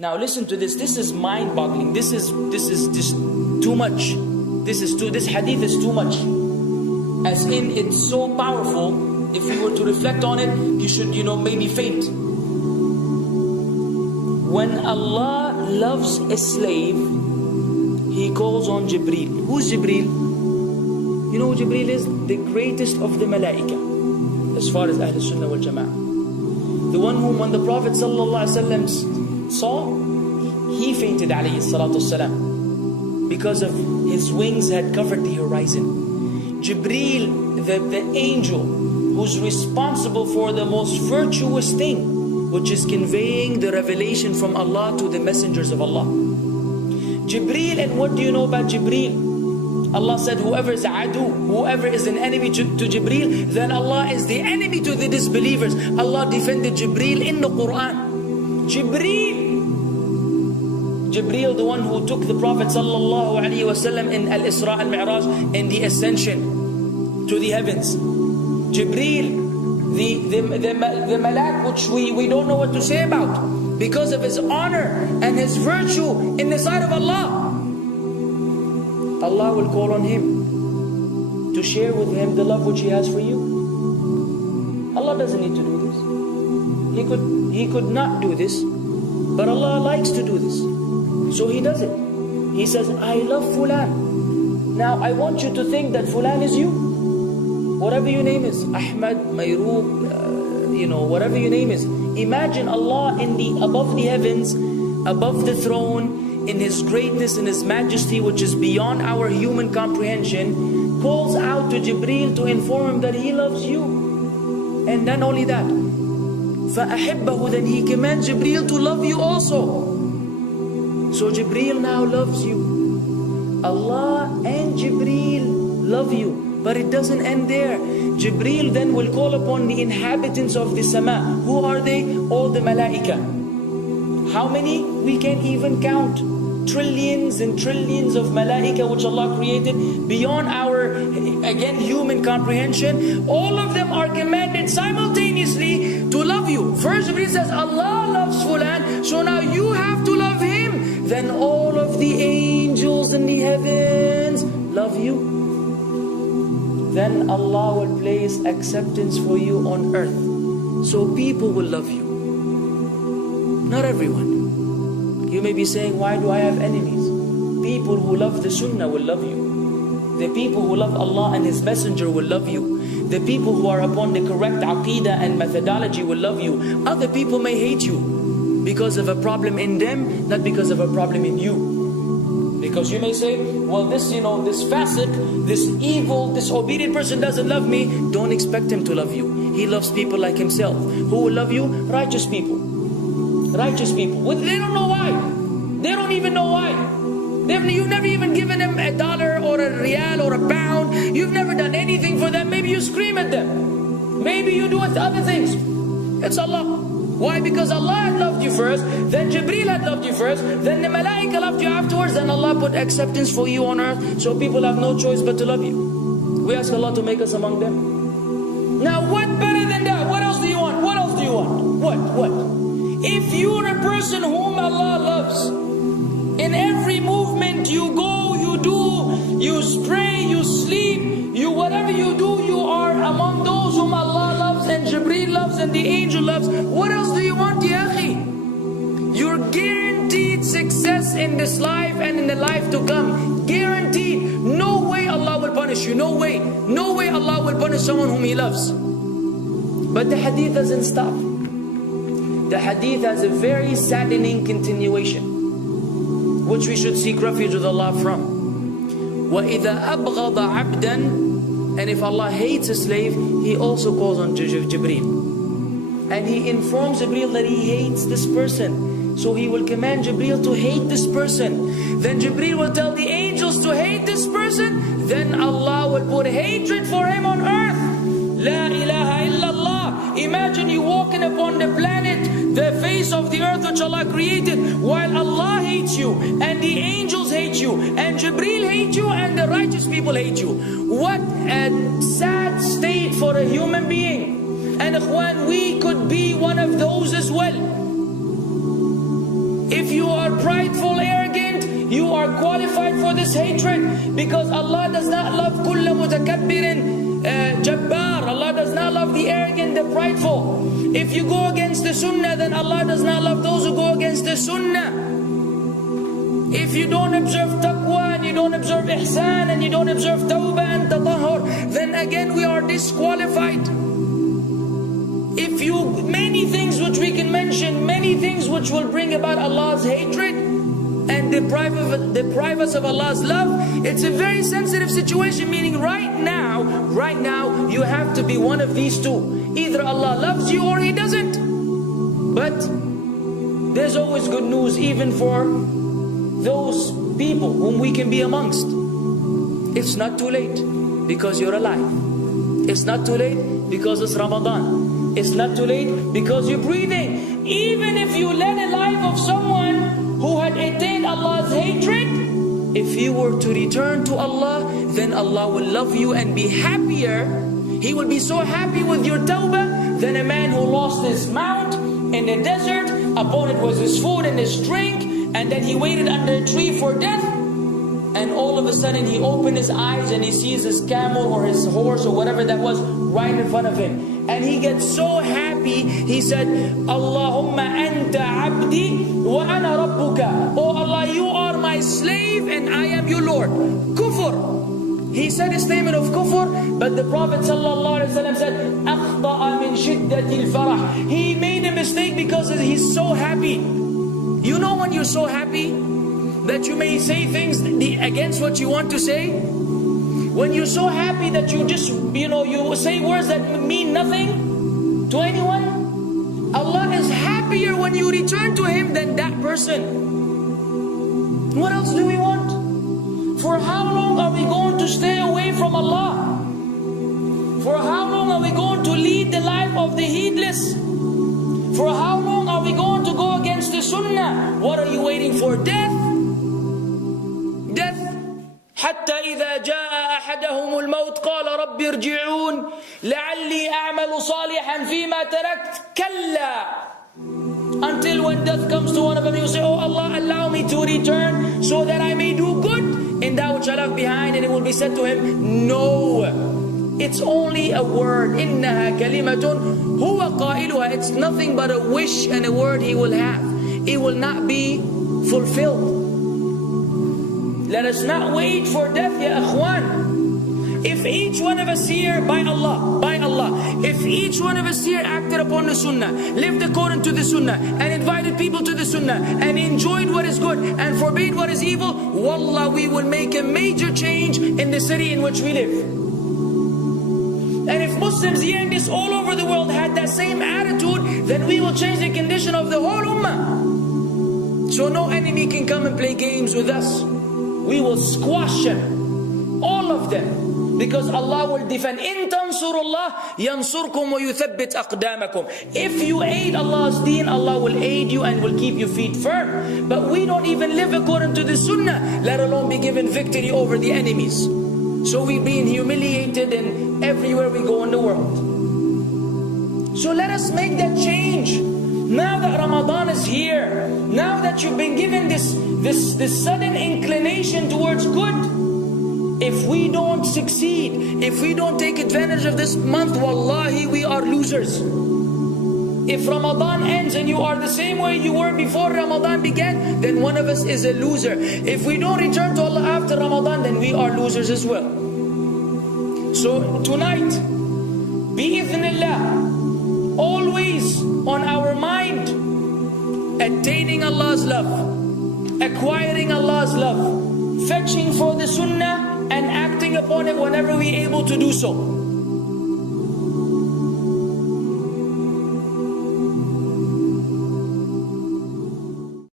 Now listen to this. This is mind-boggling. This is just too much. This hadith is too much. As in, it's so powerful. If you were to reflect on it, you should, maybe faint. When Allah loves a slave, He calls on Jibreel. Who's Jibreel? You know who Jibreel is? The greatest of the malaika, as far as Ahl Sunnah wal Jama'ah. The one whom when the Prophet ﷺ saw, he fainted alayhi salatu wasalam, because of his wings had covered the horizon. Jibreel, the angel who's responsible for the most virtuous thing, which is conveying the revelation from Allah to the messengers of Allah. Jibreel, and what do you know about Jibreel? Allah said, whoever is adu, whoever is an enemy to Jibreel, then Allah is the enemy to the disbelievers. Allah defended Jibreel in the Quran. Jibreel, the one who took the Prophet ﷺ in Al-Isra al-Mi'raj, in the ascension to the heavens. Jibreel, the malak, which we don't know what to say about, because of his honor and his virtue in the sight of Allah. Allah will call on him to share with him the love which He has for you. Allah doesn't need to do this. He could not do this, but Allah likes to do this, so He does it. He says, I love Fulan. Now I want you to think that Fulan is you. Whatever your name is, Ahmad, Mayroob, whatever your name is. Imagine Allah above the heavens, above the throne, in His greatness and His majesty, which is beyond our human comprehension, calls out to Jibreel to inform him that He loves you. And then only that, فَأَحِبَّهُ, then He commands Jibreel to love you also. So Jibreel now loves you. Allah and Jibreel love you. But it doesn't end there. Jibreel then will call upon the inhabitants of the sama. Who are they? All the malaika. How many? We can't even count. Trillions and trillions of malaika which Allah created beyond our, again, human comprehension. All of them are commanded simultaneously to love you. First Jibreel says, Allah loves Fulan, so now you have to love him. Then all of the angels in the heavens love you. Then Allah will place acceptance for you on earth. So people will love you. Not everyone. You may be saying, why do I have enemies? People who love the Sunnah will love you. The people who love Allah and His Messenger will love you. The people who are upon the correct aqidah and methodology will love you. Other people may hate you because of a problem in them, not because of a problem in you. Because you may say, well, this fasiq, this evil, disobedient person doesn't love me. Don't expect him to love you. He loves people like himself. Who will love you? Righteous people. Righteous people. They don't know why. They don't even know why. You've never even given them $1 or a riyal or a pound. You've never done anything for them. Maybe you scream at them. Maybe you do other things. It's Allah. Why? Because Allah had loved you first, then Jibreel had loved you first, then the malaika loved you afterwards, then Allah put acceptance for you on earth, so people have no choice but to love you. We ask Allah to make us among them. Now what better than that? What else do you want? What else do you want? What? If you're a person whom Allah loves, in every movement you go, you do, you spray, you sleep, whatever you do, you are among those whom Allah loves and Jibreel loves and the angel loves. What else do you want, ya akhi? You're guaranteed success in this life and in the life to come. Guaranteed. No way Allah will punish you. No way. No way Allah will punish someone whom He loves. But the hadith doesn't stop. The hadith has a very saddening continuation, which we should seek refuge with Allah from. وَإِذَا أَبْغَضَ عَبْدًا, and if Allah hates a slave, He also calls on Jibreel. And He informs Jibreel that He hates this person. So He will command Jibreel to hate this person. Then Jibreel will tell the angels to hate this person. Then Allah will put hatred for him on earth. La ilaha illallah. Imagine you walking upon the planet, the face of the earth which Allah created, while Allah hates you, and the angels hate you, and Jibreel hates you, and the righteous people hate you. What a sad state for a human being. And ikhwan, we could be one of those as well. If you are prideful, arrogant, you are qualified for this hatred, because Allah does not love kulla mutakabbirin jabbar. Allah does not love the arrogant, the prideful. If you go against the sunnah, then Allah does not love those who go against the sunnah. If you don't observe taqwa, and you don't observe ihsan, and you don't observe tawbah and tatahur, then again we are disqualified. If you, many things which we can mention, many things which will bring about Allah's hatred and deprive us of Allah's love. It's a very sensitive situation, meaning right now you have to be one of these two. Either Allah loves you or He doesn't. But there's always good news even for those people whom we can be amongst. It's not too late because you're alive. It's not too late because it's Ramadan. It's not too late because you're breathing. Even if you led a life of someone who had attained Allah's hatred, if you were to return to Allah, then Allah will love you and be happier. He will be so happy with your tawbah than a man who lost his mount in the desert. Upon it was his food and his drink, and then he waited under a tree for death. And all of a sudden he opened his eyes and he sees his camel or his horse or whatever that was right in front of him. And he gets so happy, he said, Allahumma anta abdi wa ana rabbuka. Oh Allah, you are my slave and I am your Lord. Kufr. He said a statement of kufr, but the Prophet ﷺ said, أخطأ من شدة الفرح. He made a mistake because he's so happy. You know when you're so happy that you may say things against what you want to say? When you're so happy that you just, you say words that mean nothing to anyone? Allah is happier when you return to Him than that person. What else do we want? For how long are we going to stay away from Allah? For how long are we going to lead the life of the heedless? For how long are we going to go against the sunnah? What are you waiting for? Death? Death. حتى إذا جاء أحدهم الموت قال رب ارجعون لعلي أعمل صالحا فيما تركت كلا. Until when death comes to one of them, you say, oh Allah, allow me to return so that I may do good in that which I left behind. And it will be said to him, no, it's only a word. إنها كلمة هو قائلها. It's nothing but a wish and a word he will have. It will not be fulfilled. Let us not wait for death, ya akhwan. If each one of us here, by Allah, if each one of us here acted upon the sunnah, lived according to the sunnah, and invited people to the sunnah, and enjoyed what is good, and forbade what is evil, wallah, we will make a major change in the city in which we live. And if Muslims hearing this all over the world had that same attitude, then we will change the condition of the whole ummah. So no enemy can come and play games with us. We will squash them, all of them, because Allah will defend. إِن تَنْصُرُ اللَّهِ يَنْصُرْكُمْ وَيُثَبِّتْ أَقْدَامَكُمْ. If you aid Allah's deen, Allah will aid you and will keep your feet firm. But we don't even live according to the sunnah, let alone be given victory over the enemies. So we're being humiliated in everywhere we go in the world. So let us make that change. Now that Ramadan is here, now that you've been given this sudden inclination towards good, if we don't succeed, if we don't take advantage of this month, wallahi, we are losers. If Ramadan ends and you are the same way you were before Ramadan began, then one of us is a loser. If we don't return to Allah after Ramadan, then we are losers as well. So tonight, bi'idhnillah, always on our mind, attaining Allah's love, acquiring Allah's love, fetching for the sunnah and acting upon it whenever we're able to do so.